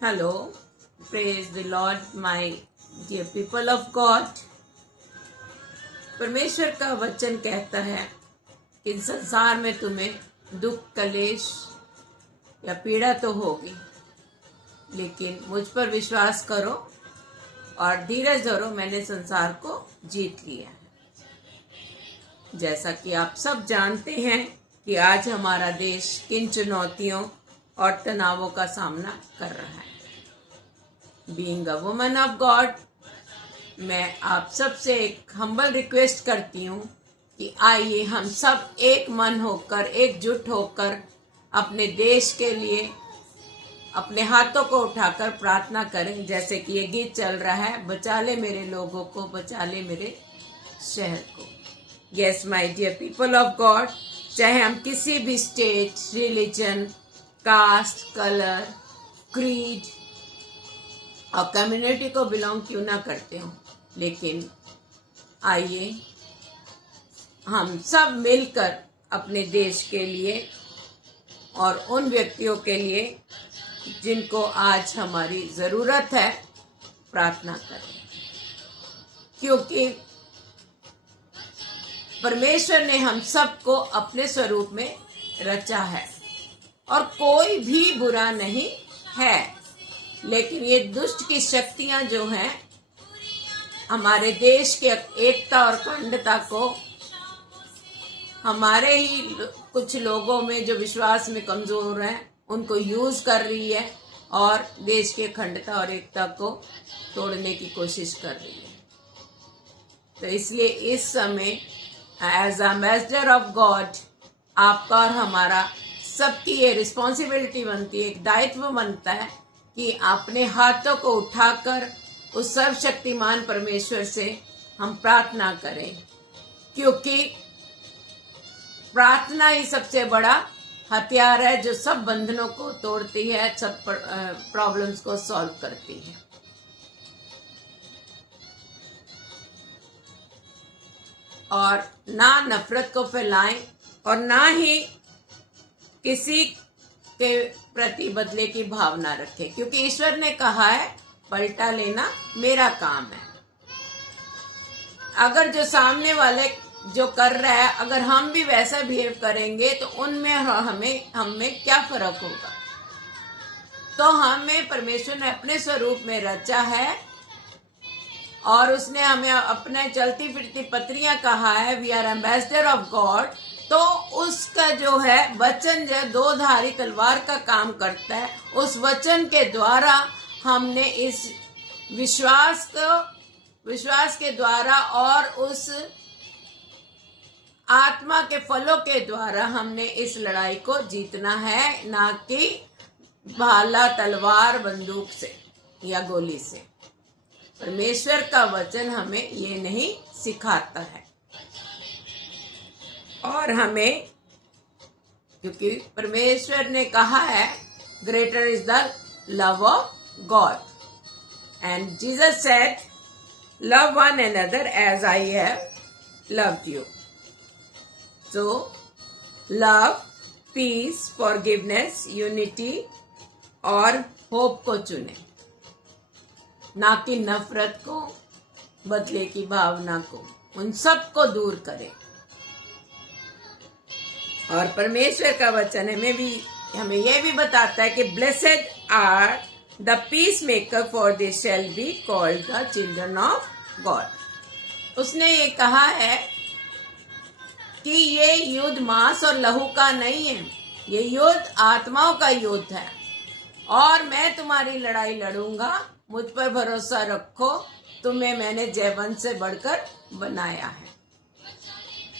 Hello, praise the Lord, my dear people of God. परमेश्वर का वचन कहता है कि संसार में तुम्हें दुख, कलेश या पीड़ा तो होगी, लेकिन मुझ पर विश्वास करो और धीरज धरो, मैंने संसार को जीत लिया है। जैसा कि आप सब जानते हैं कि आज हमारा देश किन चुनौतियों और तनावों का सामना कर रहा है। Being a woman of God, मैं आप सबसे एक हम्बल रिक्वेस्ट करती हूँ कि आइए हम सब एक मन होकर, एकजुट होकर अपने देश के लिए अपने हाथों को उठाकर प्रार्थना करें। जैसे कि ये गीत चल रहा है, बचा ले मेरे लोगों को, बचा ले मेरे शहर को। Yes my dear people of God, चाहे हम किसी भी state, religion, caste, colour, creed और कम्युनिटी को बिलोंग क्यों ना करते हो, लेकिन आइए हम सब मिलकर अपने देश के लिए और उन व्यक्तियों के लिए जिनको आज हमारी ज़रूरत है प्रार्थना करें। क्योंकि परमेश्वर ने हम सबको अपने स्वरूप में रचा है और कोई भी बुरा नहीं है, लेकिन ये दुष्ट की शक्तियां जो हैं हमारे देश के एकता और अखंडता को, हमारे ही कुछ लोगों में जो विश्वास में कमजोर हैं उनको यूज कर रही है और देश की अखंडता और एकता को तोड़ने की कोशिश कर रही है। तो इसलिए इस समय as a ambassador of God आपका और हमारा सबकी ये रिस्पॉन्सिबिलिटी बनती है, एक दायित्व बनता है कि अपने हाथों को उठाकर उस सर्वशक्तिमान परमेश्वर से हम प्रार्थना करें, क्योंकि प्रार्थना ही सबसे बड़ा हथियार है जो सब बंधनों को तोड़ती है, सब प्रॉब्लम्स को सॉल्व करती है। और ना नफरत को फैलाएं और ना ही किसी के प्रति बदले की भावना रखें, क्योंकि ईश्वर ने कहा है पलटा लेना मेरा काम है। अगर जो सामने वाले जो कर रहा है, अगर हम भी वैसा बिहेव करेंगे तो उनमें हमें क्या फर्क होगा। तो हमें परमेश्वर ने अपने स्वरूप में रचा है और उसने हमें अपने चलती फिरती पत्रियां कहा है, we are ambassador of God. तो उसका जो है वचन जो दो धारी तलवार का काम करता है, उस वचन के द्वारा हमने इस विश्वास के द्वारा और उस आत्मा के फलों के द्वारा हमने इस लड़ाई को जीतना है, ना कि भाला, तलवार, बंदूक से या गोली से। परमेश्वर का वचन हमें ये नहीं सिखाता है। और हमें, क्योंकि परमेश्वर ने कहा है greater is the love of God and Jesus said love one another as I have loved you. So love, peace, forgiveness, unity और होप को चुने, ना कि नफरत को, बदले की भावना को, उन सब को दूर करें। और परमेश्वर का वचन हमें यह भी बताता है कि blessed are the peace maker for they shall be called the children of God. उसने ये कहा है कि ये युद्ध मांस और लहू का नहीं है, ये युद्ध आत्माओं का युद्ध है और मैं तुम्हारी लड़ाई लड़ूंगा। मुझ पर भरोसा रखो, तुम्हें मैंने जयवंत से बढ़कर बनाया है।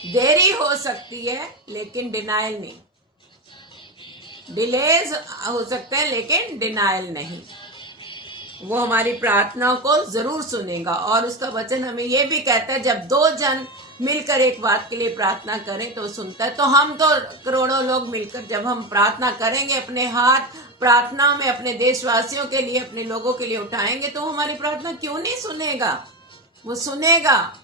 देरी हो सकती है लेकिन डिनायल नहीं, डिलेज हो सकते हैं लेकिन डिनायल नहीं। वो हमारी प्रार्थनाओं को जरूर सुनेगा और उसका वचन हमें यह भी कहता है जब दो जन मिलकर एक बात के लिए प्रार्थना करें तो सुनता है। तो हम तो करोड़ों लोग मिलकर जब हम प्रार्थना करेंगे, अपने हाथ प्रार्थना में अपने देशवासियों के लिए, अपने लोगों के लिए उठाएंगे, तो हमारी प्रार्थना क्यों नहीं सुनेगा? वो सुनेगा।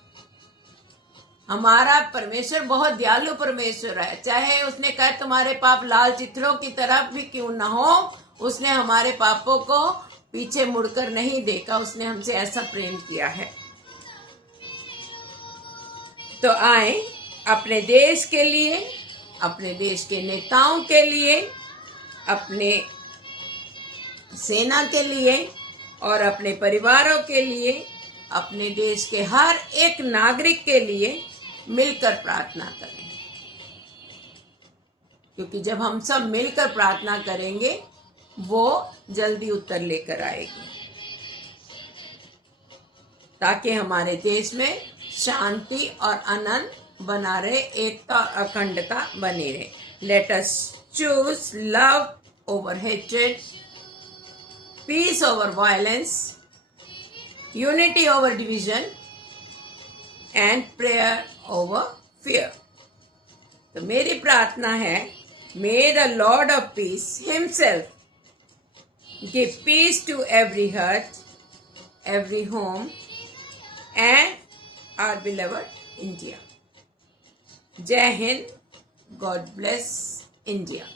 हमारा परमेश्वर बहुत दयालु परमेश्वर है। चाहे उसने कहा तुम्हारे पाप लाल चित्रों की तरफ भी क्यों ना हो, उसने हमारे पापों को पीछे मुड़कर नहीं देखा, उसने हमसे ऐसा प्रेम किया है। तो आए अपने देश के लिए, अपने देश के नेताओं के लिए, अपने सेना के लिए और अपने परिवारों के लिए, अपने देश के हर एक नागरिक के लिए मिलकर प्रार्थना करें। क्योंकि जब हम सब मिलकर प्रार्थना करेंगे वो जल्दी उत्तर लेकर आएगी, ताकि हमारे देश में शांति और आनंद बना रहे, एकता और अखंडता बनी रहे। Let us choose love over hatred, peace over violence, unity over division and prayer over fear. तो मेरी प्रार्थना है, मे the Lord of peace himself give peace to every heart, every home, and our beloved India. Jai Hind. God bless India.